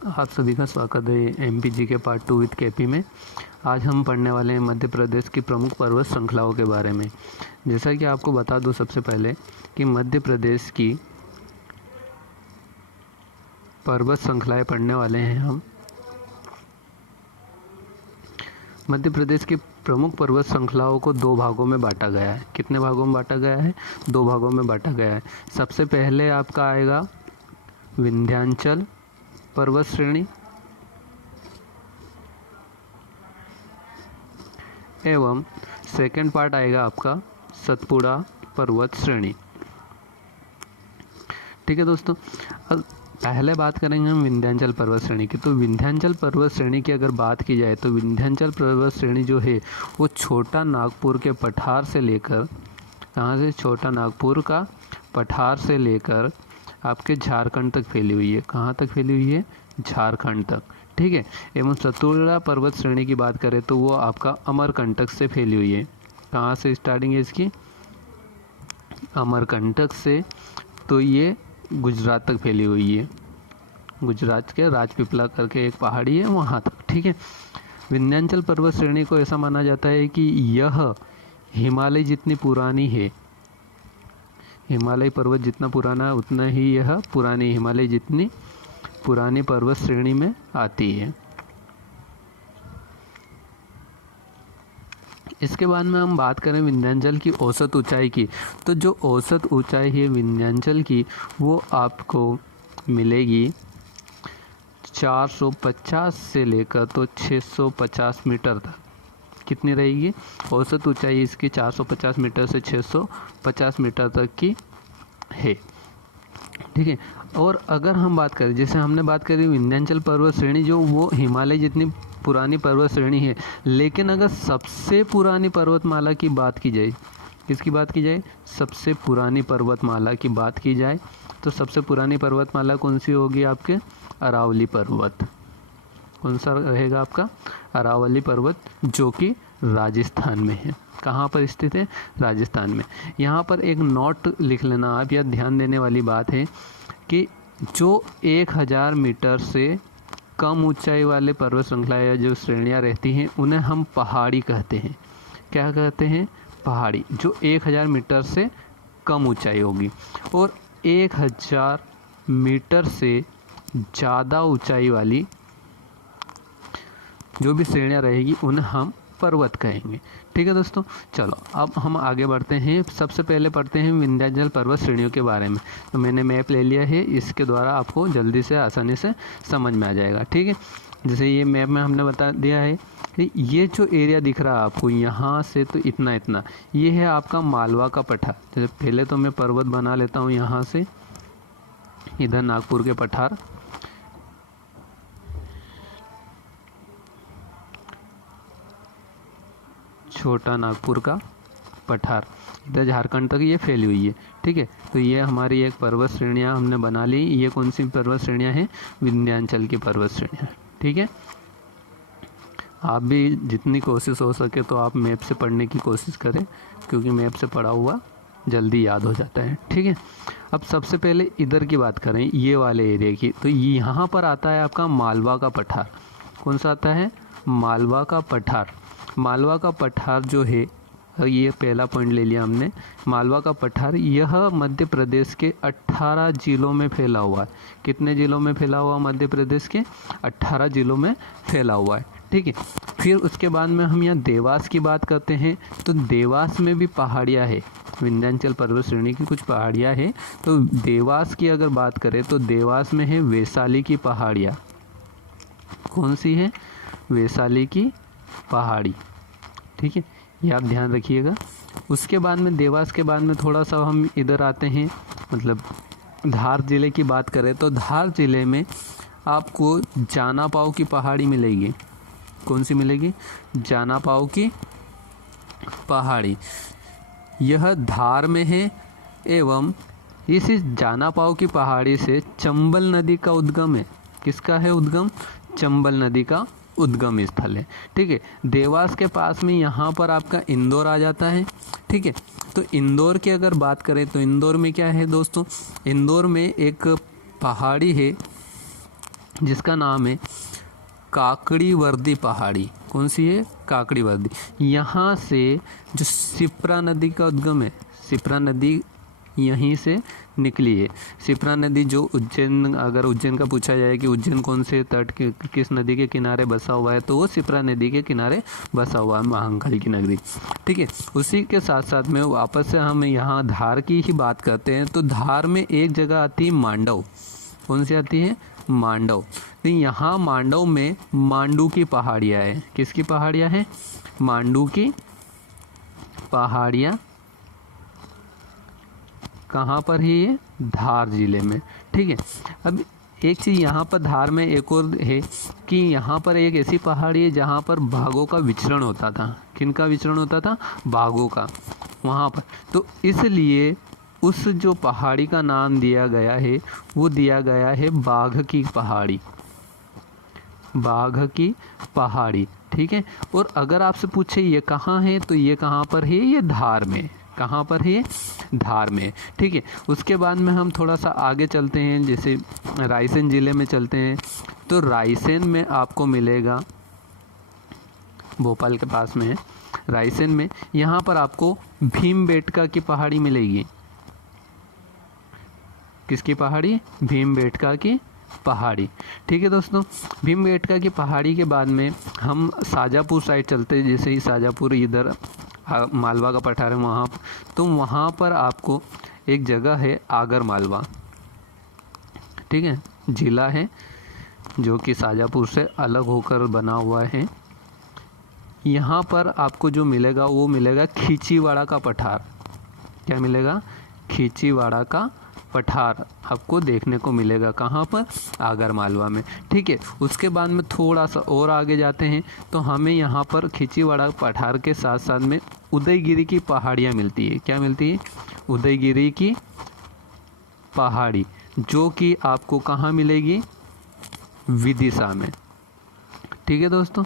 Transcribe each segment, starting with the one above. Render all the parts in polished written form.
आप सभी का स्वागत है एमपीजी के पार्ट 2 विद केपी में। आज हम पढ़ने वाले हैं मध्य प्रदेश की प्रमुख पर्वत श्रृंखलाओं के बारे में। जैसा कि आपको बता दूं सबसे पहले कि मध्य प्रदेश की पर्वत श्रृंखलाएं पढ़ने वाले हैं हम। मध्य प्रदेश की प्रमुख पर्वत श्रृंखलाओं को दो भागों में बांटा गया है। कितने भागों में बांटा गया है? दो भागों में बांटा गया है। सबसे पहले आपका आएगा विंध्याचल पर्वत श्रेणी एवं सेकंड पार्ट आएगा आपका सतपुड़ा पर्वत श्रेणी। ठीक है दोस्तों, अब पहले बात करेंगे हम विंध्याचल पर्वत श्रेणी की। तो विंध्याचल पर्वत श्रेणी की अगर बात की जाए तो विंध्याचल पर्वत श्रेणी जो है वो छोटा नागपुर के पठार से लेकर, कहाँ से? छोटा नागपुर का पठार से लेकर आपके झारखंड तक फैली हुई है। कहाँ तक फैली हुई है? झारखंड तक। ठीक है। एवं सतपुड़ा पर्वत श्रेणी की बात करें तो वो आपका अमरकंटक से फैली हुई है। कहाँ से स्टार्टिंग है इसकी? अमरकंटक से। तो ये गुजरात तक फैली हुई है। गुजरात के राजपीपला करके एक पहाड़ी है, वहाँ तक। ठीक है। विंध्याचल पर्वत श्रेणी को ऐसा माना जाता है कि यह हिमालय जितनी पुरानी है, हिमालय पर्वत जितना पुराना है उतना ही यह पुरानी, हिमालय जितनी पुरानी पर्वत श्रेणी में आती है। इसके बाद में हम बात करें विंध्याचल की औसत ऊंचाई की। तो जो औसत ऊंचाई है विंध्याचल की वो आपको मिलेगी 450 से लेकर तो 650 मीटर तक। कितनी रहेगी औसत ऊंचाई इसकी? 450 मीटर से 650 मीटर तक की है। ठीक है। और अगर हम बात करें, जैसे हमने बात करी विंध्याचल पर्वत श्रेणी जो वो हिमालय जितनी पुरानी पर्वत श्रेणी है, लेकिन अगर सबसे पुरानी पर्वतमाला की बात की जाए, किसकी बात की जाए? सबसे पुरानी पर्वतमाला की बात की जाए तो सबसे पुरानी पर्वतमाला कौन सी होगी आपके? अरावली पर्वत। कौन सा रहेगा आपका? अरावली पर्वत, जो कि राजस्थान में है। कहाँ पर स्थित है? राजस्थान में। यहाँ पर एक नोट लिख लेना आप, या ध्यान देने वाली बात है कि जो 1000 मीटर से कम ऊंचाई वाले पर्वत श्रृंखलाएं या जो श्रेणियाँ रहती हैं उन्हें हम पहाड़ी कहते हैं। क्या कहते हैं? पहाड़ी। जो 1000 मीटर से कम ऊंचाई होगी, और 1000 मीटर से ज़्यादा ऊंचाई वाली जो भी श्रेणियाँ रहेगी उन्हें हम पर्वत कहेंगे। ठीक है दोस्तों, चलो अब हम आगे बढ़ते हैं। सबसे पहले पढ़ते हैं विंध्याचल पर्वत श्रेणियों के बारे में। तो मैंने मैप ले लिया है, इसके द्वारा आपको जल्दी से आसानी से समझ में आ जाएगा। ठीक है। जैसे ये मैप में हमने बता दिया है कि ये जो एरिया दिख रहा है आपको यहाँ से, तो इतना इतना ये है आपका मालवा का पठार। जैसे पहले तो मैं पर्वत बना लेता हूँ यहाँ से, इधर नागपुर के पठार, छोटा नागपुर का पठार, इधर झारखंड तक ये फैली हुई है। ठीक है। तो ये हमारी एक पर्वत श्रेणियाँ हमने बना ली। ये कौन सी पर्वत श्रेणियाँ हैं? विंध्याचल की पर्वत श्रेणियाँ। ठीक है। आप भी जितनी कोशिश हो सके तो आप मैप से पढ़ने की कोशिश करें, क्योंकि मैप से पढ़ा हुआ जल्दी याद हो जाता है। ठीक है। अब सबसे पहले इधर की बात करें, ये वाले एरिया की। तो यहाँ पर आता है आपका मालवा का पठार। कौन सा आता है? मालवा का पठार। मालवा का पठार जो है, ये पहला पॉइंट ले लिया हमने। मालवा का पठार यह मध्य प्रदेश के 18 जिलों में फैला हुआ है। कितने जिलों में फैला हुआ? मध्य प्रदेश के 18 जिलों में फैला हुआ है। ठीक है। फिर उसके बाद में हम यहाँ देवास की बात करते हैं। तो देवास में भी पहाड़ियाँ है। विंध्याचल पर्वत श्रेणी की कुछ पहाड़ियाँ हैं। तो देवास की अगर बात करें तो देवास में है वैशाली की पहाड़ियाँ। कौन सी है? वैशाली की पहाड़ी। ठीक है, ये आप ध्यान रखिएगा। उसके बाद में देवास के बाद में थोड़ा सा हम इधर आते हैं, मतलब धार ज़िले की बात करें तो धार ज़िले में आपको जानापाव की पहाड़ी मिलेगी। कौन सी मिलेगी? जानापाव की पहाड़ी। यह धार में है एवं इस जानापाव की पहाड़ी से चंबल नदी का उद्गम है। किसका है उद्गम? चंबल नदी का उद्गम स्थल है। ठीक है। देवास के पास में यहाँ पर आपका इंदौर आ जाता है। ठीक है। तो इंदौर की अगर बात करें तो इंदौर में क्या है दोस्तों? इंदौर में एक पहाड़ी है जिसका नाम है काकड़ी वर्दी पहाड़ी। कौन सी है? काकड़ी वर्दी। यहाँ से जो शिप्रा नदी का उद्गम है, शिप्रा नदी यहीं से निकली है। शिप्रा नदी जो उज्जैन, अगर उज्जैन का पूछा जाए कि उज्जैन कौन से तट के किस नदी के किनारे बसा हुआ है, तो वो शिप्रा नदी के किनारे बसा हुआ है, महाकाल की नगरी। ठीक है, उसी के साथ साथ में वापस से हम यहाँ धार की ही बात करते हैं। तो धार में एक जगह आती है मांडव। कौन सी आती है? मांडव। तो यहाँ मांडव में मांडू की पहाड़ियाँ हैं। किसकी पहाड़ियाँ हैं? मांडू की पहाड़ियाँ। कहाँ पर है ये? धार जिले में। ठीक है, अब एक चीज़ यहाँ पर धार में एक और है कि यहाँ पर एक ऐसी पहाड़ी है जहाँ पर बाघों का विचरण होता था। किनका विचरण होता था? बाघों का, वहाँ पर। तो इसलिए उस जो पहाड़ी का नाम दिया गया है वो दिया गया है बाघ की पहाड़ी। बाघ की पहाड़ी। ठीक है, और अगर आपसे पूछे ये कहाँ है, तो ये कहाँ पर है? ये धार में। कहाँ पर है? धार में। ठीक है, उसके बाद में हम थोड़ा सा आगे चलते हैं, जैसे रायसेन ज़िले में चलते हैं। तो रायसेन में आपको मिलेगा, भोपाल के पास में है रायसेन में, यहाँ पर आपको भीमबेटका की पहाड़ी मिलेगी। किसकी पहाड़ी? भीमबेटका की पहाड़ी। ठीक है दोस्तों, भीमबेटका की पहाड़ी के बाद में हम शाजापुर साइड चलते हैं। जैसे ही शाजापुर इधर मालवा का पठार है वहाँ, तो वहाँ पर आपको एक जगह है आगर मालवा। ठीक है, जिला है जो कि शाजापुर से अलग होकर बना हुआ है। यहाँ पर आपको जो मिलेगा वो मिलेगा खींचीवाड़ा का पठार। क्या मिलेगा? खींचीवाड़ा का पठार आपको देखने को मिलेगा। कहाँ पर? आगर मालवा में। ठीक है, उसके बाद में थोड़ा सा और आगे जाते हैं तो हमें यहाँ पर खींचीवाड़ा पठार के साथ साथ में उदयगिरी की पहाड़ियाँ मिलती है। क्या मिलती है? उदयगिरी की पहाड़ी, जो कि आपको कहाँ मिलेगी? विदिशा में। ठीक है दोस्तों,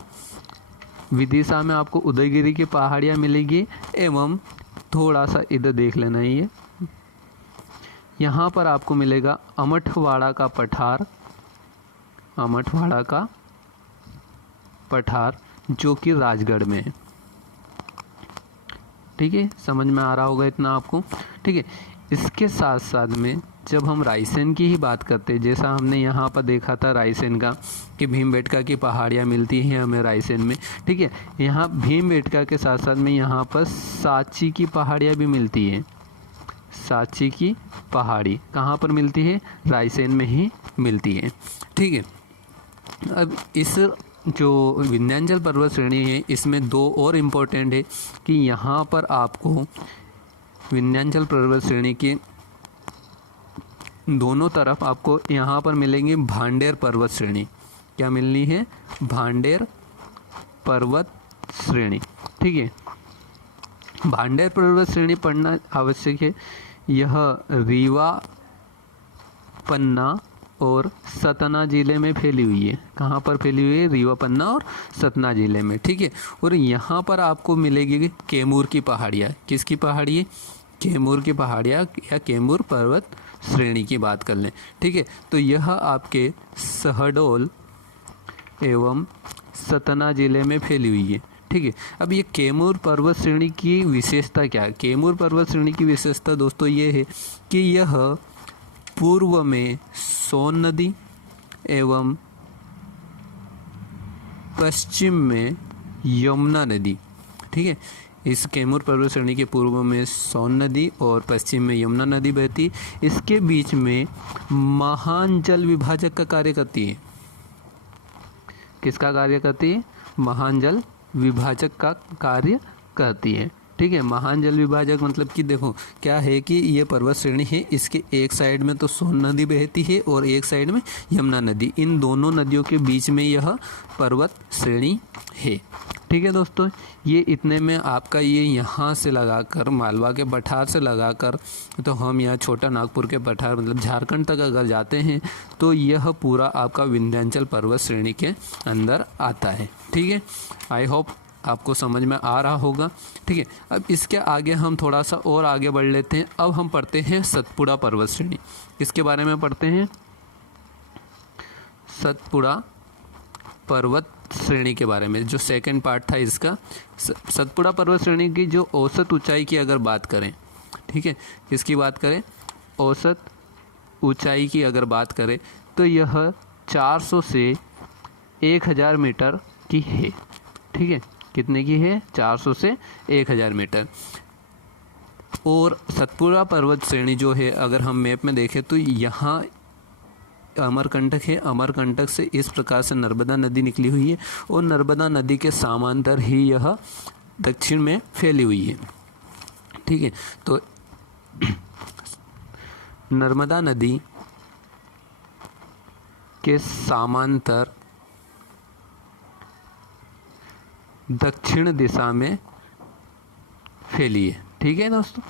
विदिशा में आपको उदयगिरी की पहाड़ियाँ मिलेगी। एवं थोड़ा सा इधर देख लेना ही है, यहाँ पर आपको मिलेगा अमठवाड़ा का पठार। अमठवाड़ा का पठार जो कि राजगढ़ में है। ठीक है, समझ में आ रहा होगा इतना आपको। ठीक है, इसके साथ साथ में जब हम रायसेन की ही बात करते हैं, जैसा हमने यहाँ पर देखा था रायसेन का कि भीमबेटका की पहाड़ियाँ मिलती हैं हमें रायसेन में। ठीक है, यहाँ भीमबेटका के साथ साथ में यहाँ पर सांची की पहाड़ियाँ भी मिलती हैं। सांची की पहाड़ी कहाँ पर मिलती है? रायसेन में ही मिलती है। ठीक है, अब इस जो विंध्याचल पर्वत श्रेणी है इसमें दो और इम्पोर्टेंट है कि यहाँ पर आपको विंध्याचल पर्वत श्रेणी के दोनों तरफ आपको यहाँ पर मिलेंगे भांडेर पर्वत श्रेणी। क्या मिलनी है? भांडेर पर्वत श्रेणी। ठीक है, भांडेर पर्वत श्रेणी पढ़ना आवश्यक है। यह रीवा, पन्ना और सतना जिले में फैली हुई है। कहाँ पर फैली हुई है? रीवा, पन्ना और सतना जिले में। ठीक है, और यहाँ पर आपको मिलेगी कैमूर की पहाड़ियाँ। किसकी पहाड़ी है? कैमूर की पहाड़ियाँ या कैमूर पर्वत श्रेणी की बात कर लें। ठीक है, तो यह आपके शहडोल एवं सतना जिले में फैली हुई है। ठीक है, अब ये कैमूर पर्वत श्रेणी की विशेषता क्या है? कैमूर पर्वत श्रेणी की विशेषता दोस्तों ये है कि यह पूर्व में सोन नदी एवं पश्चिम में यमुना नदी। ठीक है, इस कैमूर पर्वत श्रेणी के पूर्व में सोन नदी और पश्चिम में यमुना नदी बहती। इसके बीच में महान जल विभाजक का कार्य करती है। किसका कार्य करती है? महान जल विभाजक का कार्य करती है। ठीक है, महान जल विभाजक मतलब कि देखो क्या है कि ये पर्वत श्रेणी है, इसके एक साइड में तो सोन नदी बहती है और एक साइड में यमुना नदी। इन दोनों नदियों के बीच में यह पर्वत श्रेणी है। ठीक है दोस्तों, ये इतने में आपका ये यहाँ से लगाकर मालवा के पठार से लगाकर तो हम यहाँ छोटा नागपुर के पठार मतलब झारखंड तक अगर जाते हैं तो यह पूरा आपका विंध्याचल पर्वत श्रेणी के अंदर आता है। ठीक है, आई होप आपको समझ में आ रहा होगा। ठीक है, अब इसके आगे हम थोड़ा सा और आगे बढ़ लेते हैं। अब हम पढ़ते हैं सतपुड़ा पर्वत श्रेणी। किसके बारे में पढ़ते हैं? सतपुड़ा पर्वत श्रेणी के बारे में, जो सेकंड पार्ट था इसका। सतपुड़ा पर्वत श्रेणी की जो औसत ऊंचाई की अगर बात करें, ठीक है, किसकी बात करें, औसत ऊंचाई की अगर बात करें तो यह 400 से 1000 मीटर की है। ठीक है, कितने की है, 400 से 1000 मीटर। और सतपुड़ा पर्वत श्रेणी जो है अगर हम मैप में देखें तो यहाँ अमरकंटक है, अमरकंटक से इस प्रकार से नर्मदा नदी निकली हुई है और नर्मदा नदी के समांतर ही यह दक्षिण में फैली हुई है। ठीक है, तो नर्मदा नदी के समांतर दक्षिण दिशा में फैली है। ठीक है दोस्तों,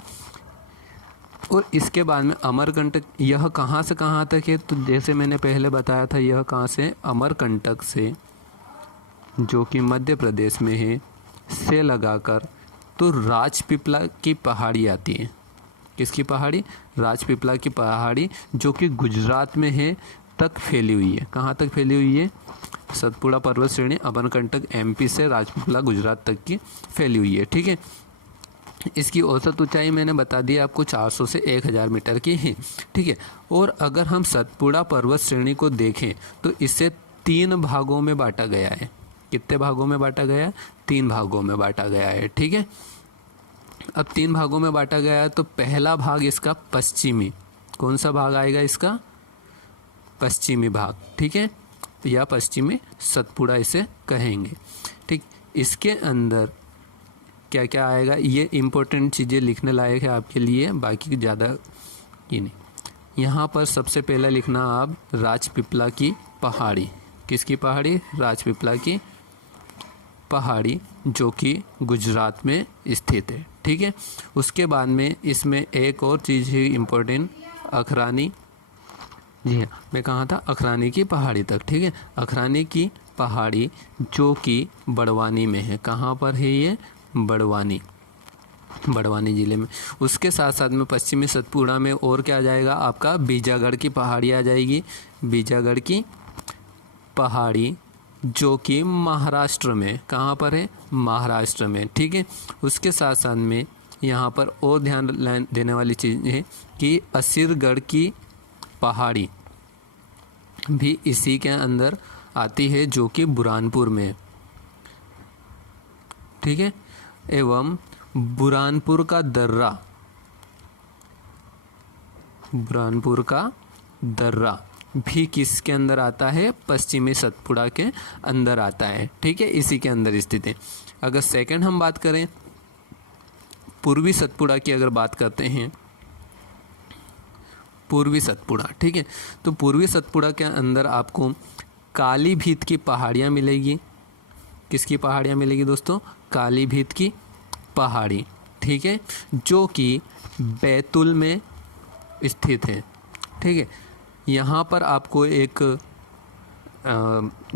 और इसके बाद में अमरकंटक, यह कहाँ से कहाँ तक है, तो जैसे मैंने पहले बताया था, यह कहाँ से, अमरकंटक से, जो कि मध्य प्रदेश में है, से लगाकर तो राजपीपला की पहाड़ी आती है। किसकी पहाड़ी, राजपीपला की पहाड़ी, जो कि गुजरात में है, तक फैली हुई है। कहाँ तक फैली हुई है, सतपुड़ा पर्वत श्रेणी अमरकंटक एमपी से राजपीपला गुजरात तक की फैली हुई है। ठीक है, इसकी औसत ऊंचाई मैंने बता दी आपको 400 से 1000 मीटर की है। ठीक है, और अगर हम सतपुड़ा पर्वत श्रेणी को देखें तो इसे 3 भागों में बांटा गया है। कितने भागों में बांटा गया है, 3 भागों में बांटा गया है। ठीक है, अब 3 भागों में बांटा गया है तो पहला भाग इसका पश्चिमी, कौन सा भाग आएगा इसका, पश्चिमी भाग। ठीक है, या पश्चिमी सतपुड़ा इसे कहेंगे। ठीक, इसके अंदर क्या क्या आएगा, ये इम्पोर्टेंट चीज़ें लिखने लायक है आपके लिए, बाकी ज़्यादा ये नहीं। यहाँ पर सबसे पहले लिखना आप राजपीपला की पहाड़ी। किसकी पहाड़ी, राजपीपला की पहाड़ी, जो कि गुजरात में स्थित है। ठीक है, उसके बाद में इसमें एक और चीज़ है इम्पोर्टेंट, अखरानी। जी हाँ, मैं कहाँ था, अखरानी की पहाड़ी तक। ठीक है, अखरानी की पहाड़ी जो कि बड़वानी में है। कहाँ पर है ये, बड़वानी, बड़वानी ज़िले में। उसके साथ साथ में पश्चिमी सतपुड़ा में और क्या आ जाएगा आपका, बीजागढ़ की पहाड़ी आ जाएगी। बीजागढ़ की पहाड़ी जो कि महाराष्ट्र में, कहाँ पर है, महाराष्ट्र में। ठीक है, उसके साथ साथ में यहाँ पर और ध्यान देने वाली चीज़ है कि असीरगढ़ की पहाड़ी भी इसी के अंदर आती है, जो कि बुरहानपुर में है। ठीक है, एवं बुरहानपुर का दर्रा, बुरहानपुर का दर्रा भी किसके अंदर आता है, पश्चिमी सतपुड़ा के अंदर आता है। ठीक है, इसी के अंदर स्थित है। अगर सेकंड हम बात करें पूर्वी सतपुड़ा की, अगर बात करते हैं पूर्वी सतपुड़ा, ठीक है, तो पूर्वी सतपुड़ा के अंदर आपको काली भीत की पहाड़ियाँ मिलेगी। किसकी पहाड़ियाँ मिलेगी दोस्तों, काली भीत की पहाड़ी। ठीक है, जो कि बैतूल में स्थित है। ठीक है, यहाँ पर आपको एक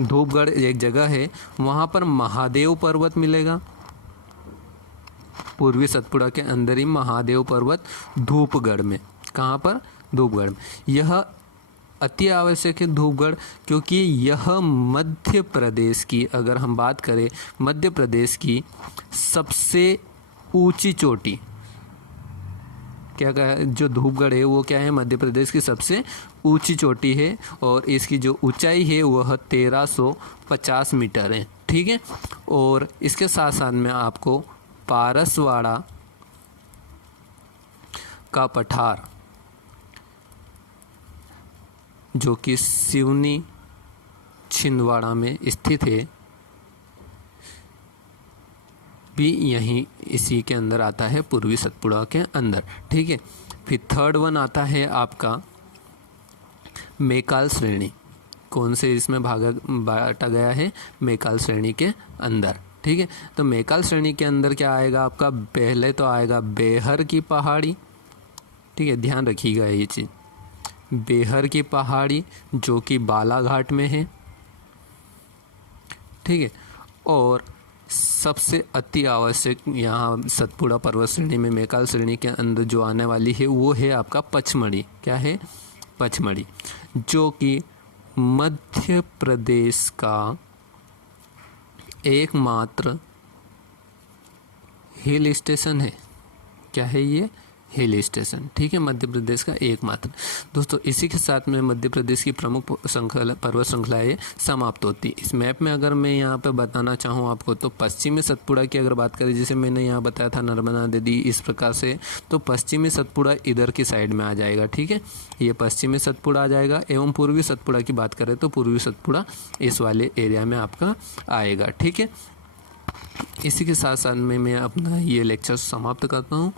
धूपगढ़ एक जगह है, वहाँ पर महादेव पर्वत मिलेगा। पूर्वी सतपुड़ा के अंदर ही महादेव पर्वत धूपगढ़ में, कहाँ पर, धूपगढ़ में। यह अति आवश्यक है धूपगढ़, क्योंकि यह मध्य प्रदेश की, अगर हम बात करें मध्य प्रदेश की सबसे ऊंची चोटी, क्या कहा, जो धूपगढ़ है वो क्या है, मध्य प्रदेश की सबसे ऊंची चोटी है, और इसकी जो ऊंचाई है वह 1350 मीटर है। ठीक है, और इसके साथ साथ में आपको पारसवाड़ा का पठार, जो कि सिवनी छिंदवाड़ा में स्थित है, भी यहीं इसी के अंदर आता है, पूर्वी सतपुड़ा के अंदर। ठीक है, फिर थर्ड वन आता है आपका मैकाल श्रेणी। कौन से इसमें बांटा गया है, मैकाल श्रेणी के अंदर। ठीक है, तो मैकाल श्रेणी के अंदर क्या आएगा आपका, पहले तो आएगा बेहर की पहाड़ी। ठीक है, ध्यान रखिएगा ये चीज़, बेहर की पहाड़ी जो कि बालाघाट में है। ठीक है, और सबसे अति आवश्यक यहाँ सतपुड़ा पर्वत श्रेणी में मैकाल श्रेणी के अंदर जो आने वाली है वो है आपका पचमढ़ी। क्या है, पचमढ़ी, जो कि मध्य प्रदेश का एकमात्र हिल स्टेशन है। क्या है ये? Hill station. ठीक है, मध्य प्रदेश का एकमात्र। दोस्तों इसी के साथ में मध्य प्रदेश की प्रमुख पर्वत श्रृंखलाएं समाप्त होती। इस मैप में अगर मैं यहाँ पे बताना चाहूँ आपको, तो पश्चिमी सतपुड़ा की अगर बात करें, जैसे मैंने यहाँ बताया था नर्मदा नदी इस प्रकार से, तो पश्चिमी सतपुड़ा इधर की साइड में आ जाएगा। ठीक है, ये पश्चिमी सतपुड़ा आ जाएगा। एवं पूर्वी सतपुड़ा की बात करें तो पूर्वी सतपुड़ा इस वाले एरिया में आपका आएगा। ठीक है, इसी के साथ साथ में मैं अपना ये लेक्चर समाप्त करता हूँ।